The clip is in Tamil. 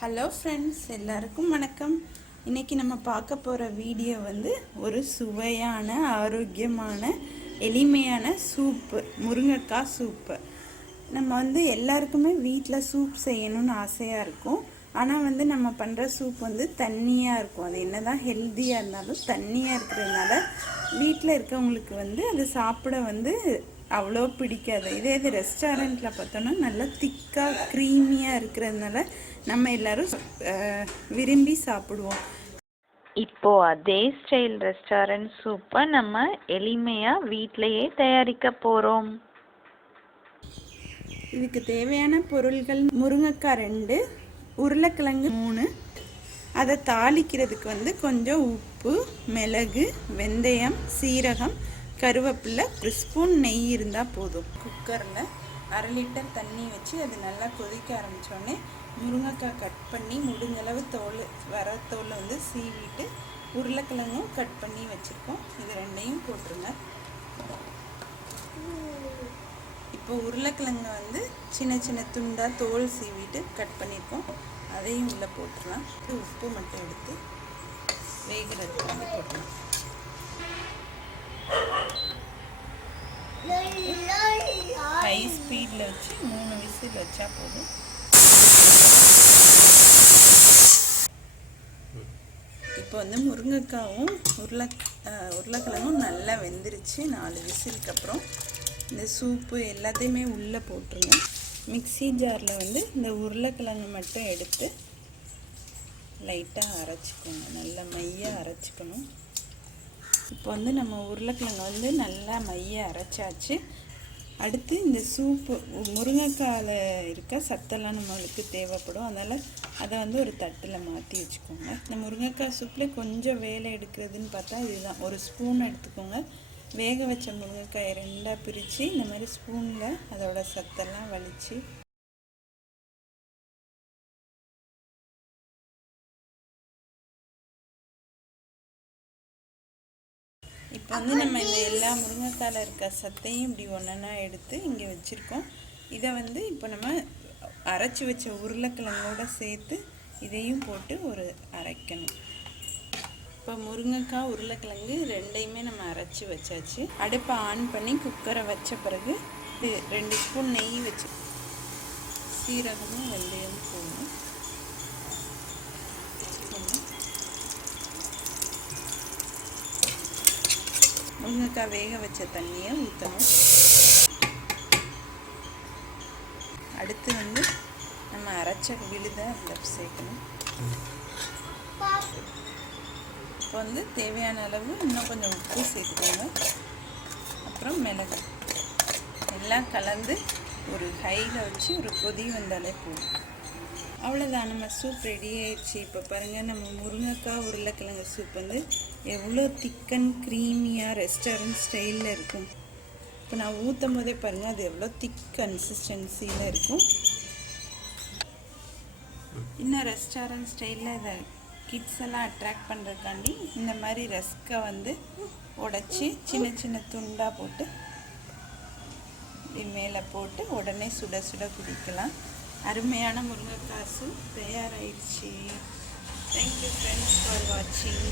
ஹலோ ஃப்ரெண்ட்ஸ், எல்லாருக்கும் வணக்கம். இன்றைக்கி நம்ம பார்க்க போகிற வீடியோ ஒரு சுவையான ஆரோக்கியமான எளிமையான சூப்பு, முருங்கைக்காய் சூப்பு. நம்ம எல்லாருக்குமே வீட்டில் சூப் செய்யணும்னு ஆசையாக இருக்கும். ஆனால் நம்ம பண்ணுற சூப் தண்ணியாக இருக்கும். அது என்ன தான் ஹெல்த்தியாக இருந்தாலும் தண்ணியாக இருக்கிறதுனால வீட்டில் இருக்கவங்களுக்கு அது சாப்பிட அவ்வளோ பிடிக்காது. இது ரெஸ்டாரண்ட்டில் பார்த்தோன்னா நல்லா திக்காக க்ரீமியாக இருக்கிறதுனால நம்ம எல்லோரும் விரும்பி சாப்பிடுவோம். இப்போது அதே ஸ்டைல் ரெஸ்டாரண்ட் சூப்பை நம்ம எளிமையாக வீட்டிலையே தயாரிக்க போகிறோம். இதுக்கு தேவையான பொருள்கள்: முருங்கைக்காய் 2, உருளைக்கிழங்கு 3. அதை தாளிக்கிறதுக்கு கொஞ்சம் உப்பு, மிளகு, வெந்தயம், சீரகம், கருவேப்பிலை, 1 ஸ்பூன் நெய் இருந்தால் போதும். குக்கரில் 1/2 லிட்டர் தண்ணி வச்சு அது நல்லா கொதிக்க ஆரம்பித்தோடனே முருங்கைக்காய் கட் பண்ணி முடிஞ்சளவு தோலை சீவிட்டு உருளைக்கிழங்கும் கட் பண்ணி வச்சுருக்கோம். இது 2ஐயும் போட்டுருங்க. இப்போ உருளைக்கிழங்கு சின்ன சின்ன துண்டாக தோல் சீவிட்டு கட் பண்ணியிருக்கோம். அதையும் உள்ளே போட்டுடலாம். உப்பு மட்டும் எடுத்து வேகிறதுக்கு போட்டுடலாம். ஹை ஸ்பீடில் வச்சு 3 விசில் வச்சா போதும். இப்போ முருங்கைக்காவும் உருளைக்கிழங்கும் நல்லா வெந்துருச்சு. 4 விசிலுக்கு அப்புறம் இந்த சூப்பு எல்லாத்தையுமே உள்ளே போட்டுருங்க. மிக்ஸி ஜாரில் இந்த உருளைக்கிழங்கு மட்டும் எடுத்து லைட்டாக அரைச்சிக்கோங்க. நல்லா மையாக அரைச்சிக்கணும். இப்போ நம்ம உருளைக்கிழங்கு நல்லா மையாக அரைச்சாச்சு. அடுத்து இந்த சூப்பு முருங்கைக்காயில் இருக்க சத்தெல்லாம் நம்மளுக்கு தேவைப்படும். அதனால் அதை ஒரு தட்டில் மாற்றி வச்சுக்கோங்க. இந்த முருங்கைக்காய் சூப்பில் கொஞ்சம் வேலை எடுக்கிறதுன்னு பார்த்தா இதுதான். 1 ஸ்பூன் எடுத்துக்கோங்க. வேக வச்ச முருங்கைக்காயை 2ஆக பிரித்து இந்த மாதிரி ஸ்பூனில் அதோட சத்தெல்லாம் வலித்து இப்போ நம்ம இந்த எல்லா முருங்கைக்காயில் இருக்க சத்தையும் இப்படி ஒன்றா எடுத்து இங்கே வச்சுருக்கோம். இதை இப்போ நம்ம அரைச்சி வச்ச உருளைக்கிழங்கோடு சேர்த்து இதையும் போட்டு அரைக்கணும். இப்போ முருங்கைக்காய் உருளைக்கிழங்கு 2ஐயுமே நம்ம அரைச்சி வச்சாச்சு. அடுப்பை ஆன் பண்ணி குக்கரை வச்ச பிறகு 2 ஸ்பூன் நெய் வச்சு சீரகமும் வெந்தயமும் போடணும். முருங்கைக்காய் வேக வச்ச தண்ணியை ஊற்றணும். அடுத்து நம்ம அரைச்ச விழுதை அதில் சேர்க்கணும். இப்போ தேவையான அளவு இன்னும் கொஞ்சம் உப்பு சேர்த்துக்கோங்க. அப்புறம் மிளகு எல்லாம் கலந்து ஒரு ஹையில் வச்சு ஒரு கொதி வந்தாலே போதும். அவ்வளோதான், நம்ம சூப் ரெடி ஆயிடுச்சு. இப்போ பாருங்கள், நம்ம முருங்கைக்காய் உருளைக்கிழங்கு சூப் எவ்வளோ திக்கன் க்ரீமியாக ரெஸ்டாரண்ட் ஸ்டைலில் இருக்கும். இப்போ நான் ஊற்றும் போதே பாருங்கள், அது எவ்வளோ திக் கன்சிஸ்டன்சியில் இருக்கும். இன்னும் ரெஸ்டாரண்ட் ஸ்டைலில் இதை கிட்ஸ் எல்லாம் அட்ராக்ட் பண்ணுறதுக்காண்டி இந்த மாதிரி ரஸ்கை உடைச்சி சின்ன சின்ன துண்டாக போட்டு இப்படி மேலே போட்டு உடனே சுட சுட குடிக்கலாம். அருமையான முருங்கைக்காய் சூப் தயாராகிடுச்சு. தேங்க்யூ ஃப்ரெண்ட்ஸ் ஃபார் வாட்சிங்.